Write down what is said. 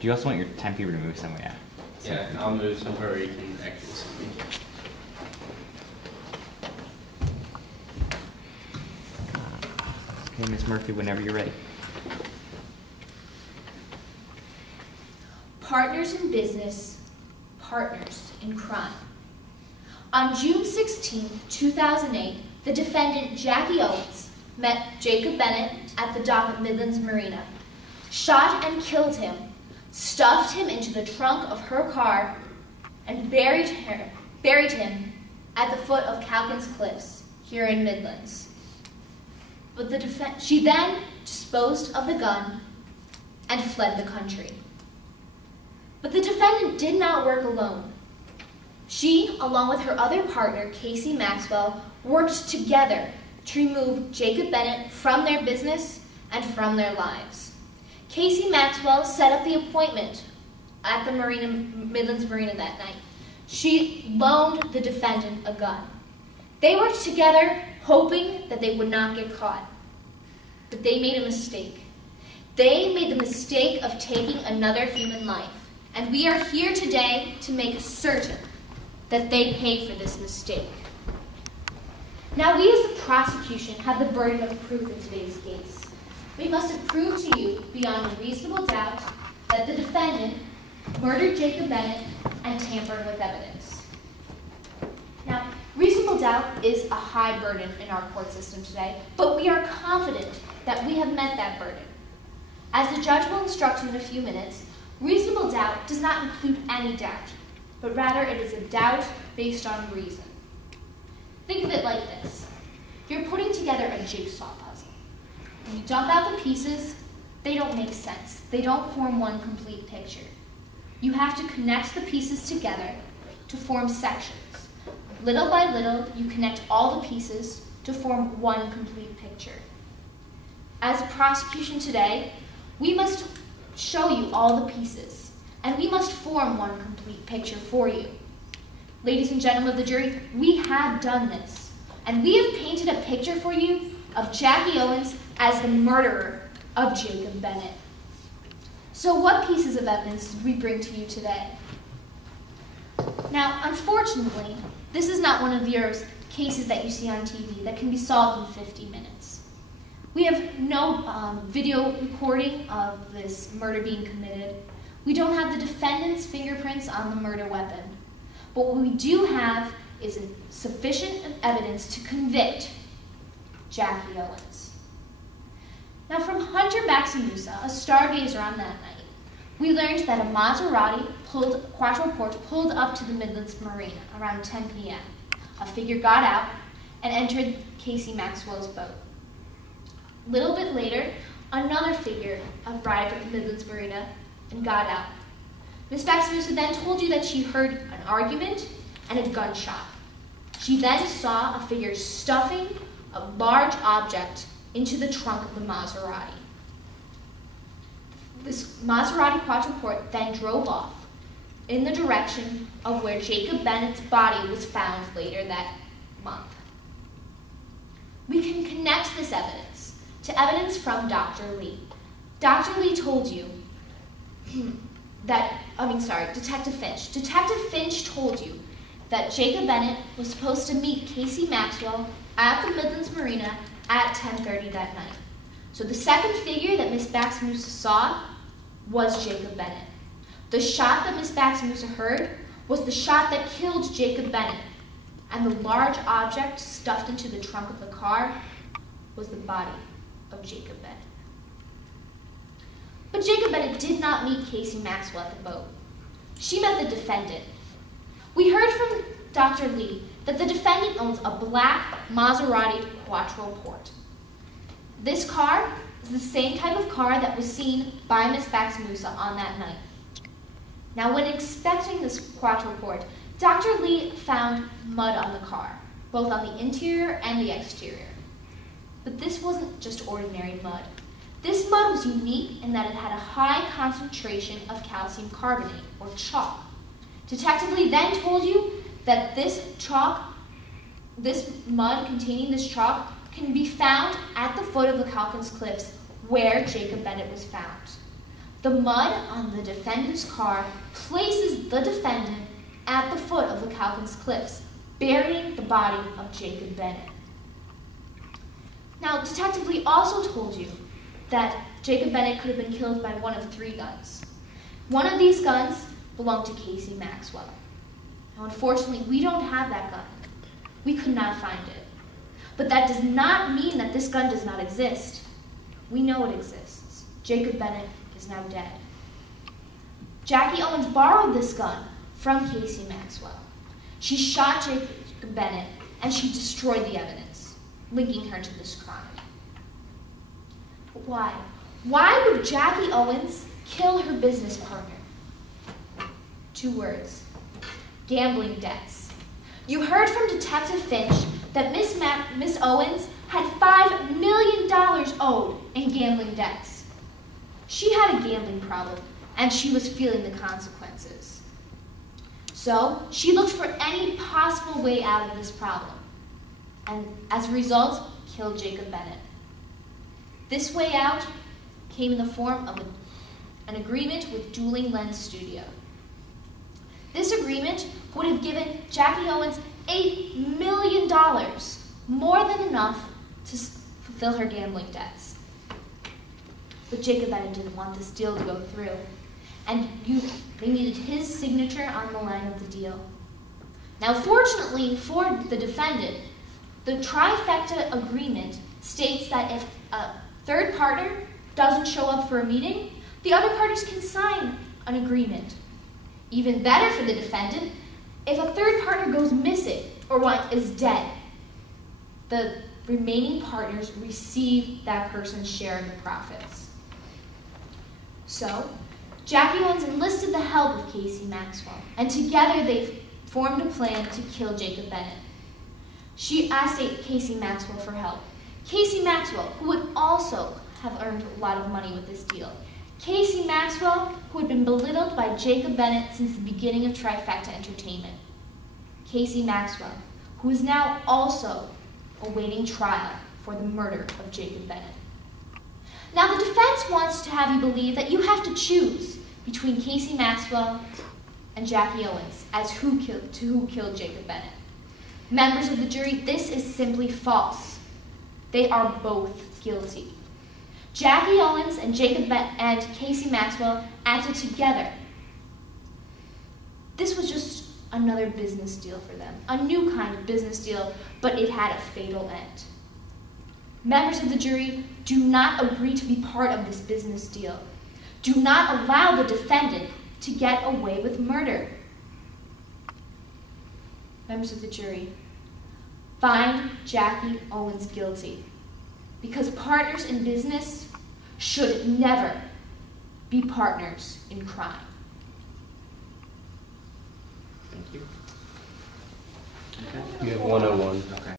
Do you also want your timekeeper to move somewhere? Yeah, I'll move somewhere where you can actually see me. Okay, Ms. Murphy, whenever you're ready. Partners in business, partners in crime. On June 16, 2008, the defendant, Jackie Owens, met Jacob Bennett at the dock at Midlands Marina, shot and killed him, stuffed him into the trunk of her car, and buried him at the foot of Calkins Cliffs here in Midlands. But she then disposed of the gun and fled the country. But the defendant did not work alone. She, along with her other partner, Casey Maxwell, worked together to remove Jacob Bennett from their business and from their lives. Casey Maxwell set up the appointment at the Midlands Marina that night. She loaned the defendant a gun. They worked together, hoping that they would not get caught. But they made a mistake. They made the mistake of taking another human life. And we are here today to make certain that they pay for this mistake. Now, we as the prosecution have the burden of proof in today's case. We must have proved to you beyond a reasonable doubt that the defendant murdered Jacob Bennett and tampered with evidence. Now, reasonable doubt is a high burden in our court system today, but we are confident that we have met that burden. As the judge will instruct you in a few minutes, reasonable doubt does not include any doubt, but rather it is a doubt based on reason. Think of it like this. You're putting together a jigsaw puzzle. When you dump out the pieces, they don't make sense. They don't form one complete picture. You have to connect the pieces together to form sections. Little by little, you connect all the pieces to form one complete picture. As a prosecution today, we must show you all the pieces, and we must form one complete picture for you. Ladies and gentlemen of the jury, we have done this, and we have painted a picture for you of Jackie Owens as the murderer of Jacob Bennett. So what pieces of evidence did we bring to you today? Now, unfortunately, this is not one of your cases that you see on TV that can be solved in 50 minutes. We have no video recording of this murder being committed. We don't have the defendant's fingerprints on the murder weapon. But what we do have is sufficient evidence to convict Jackie Owens. Now, from Hunter Maximusa, a stargazer on that night, we learned that a Maserati Quattroporte pulled up to the Midlands Marina around 10 p.m. A figure got out and entered Casey Maxwell's boat. A little bit later, another figure arrived at the Midlands Marina and got out. Ms. Maximusa then told you that she heard an argument and a gunshot. She then saw a figure stuffing a large object into the trunk of the Maserati. This Maserati Quattroporte then drove off in the direction of where Jacob Bennett's body was found later that month. We can connect this evidence to evidence from Dr. Lee. Dr. Lee told you Detective Finch. Detective Finch told you that Jacob Bennett was supposed to meet Casey Maxwell at the Midlands Marina at 10:30 that night. So the second figure that Ms. Maximusa saw was Jacob Bennett. The shot that Ms. Maximusa heard was the shot that killed Jacob Bennett, and the large object stuffed into the trunk of the car was the body of Jacob Bennett. But Jacob Bennett did not meet Casey Maxwell at the boat. She met the defendant. We heard from Dr. Lee that the defendant owns a black Maserati Quattroporte. This car is the same type of car that was seen by Ms. Maximusa on that night. Now, when inspecting this Quattroporte, Dr. Lee found mud on the car, both on the interior and the exterior. But this wasn't just ordinary mud. This mud was unique in that it had a high concentration of calcium carbonate, or chalk. Detective Lee then told you that this mud containing this chalk can be found at the foot of the Calkins Cliffs where Jacob Bennett was found. The mud on the defendant's car places the defendant at the foot of the Calkins Cliffs, burying the body of Jacob Bennett. Now, Detective Lee also told you that Jacob Bennett could have been killed by one of 3 guns. One of these guns belonged to Casey Maxwell. Now, unfortunately, we don't have that gun. We could not find it. But that does not mean that this gun does not exist. We know it exists. Jacob Bennett is now dead. Jackie Owens borrowed this gun from Casey Maxwell. She shot Jacob Bennett and she destroyed the evidence, linking her to this crime. But why? Why would Jackie Owens kill her business partner? 2 words: gambling debts. You heard from Detective Finch that Miss Owens had $5 million owed in gambling debts. She had a gambling problem, and she was feeling the consequences. So she looked for any possible way out of this problem, and as a result, killed Jacob Bennett. This way out came in the form of an agreement with Dueling Lens Studio. This agreement would have given Jackie Owens $8 million, more than enough to fulfill her gambling debts. But Jacob Bennett didn't want this deal to go through, and they needed his signature on the line of the deal. Now, fortunately for the defendant, the trifecta agreement states that if a third partner doesn't show up for a meeting, the other parties can sign an agreement. Even better for the defendant, if a third partner goes missing or is dead, the remaining partners receive that person's share of the profits. So, Jackie Owens enlisted the help of Casey Maxwell, and together they formed a plan to kill Jacob Bennett. She asked Casey Maxwell for help. Casey Maxwell, who would also have earned a lot of money with this deal. Casey Maxwell, who had been belittled by Jacob Bennett since the beginning of Trifecta Entertainment. Casey Maxwell, who is now also awaiting trial for the murder of Jacob Bennett. Now, the defense wants to have you believe that you have to choose between Casey Maxwell and Jackie Owens as who killed Jacob Bennett. Members of the jury, this is simply false. They are both guilty. Jackie Owens and and Casey Maxwell acted together. This was just another business deal for them, a new kind of business deal, but it had a fatal end. Members of the jury, do not agree to be part of this business deal. Do not allow the defendant to get away with murder. Members of the jury, find Jackie Owens guilty, because partners in business should never be partners in crime. Thank you. You have 101. Okay.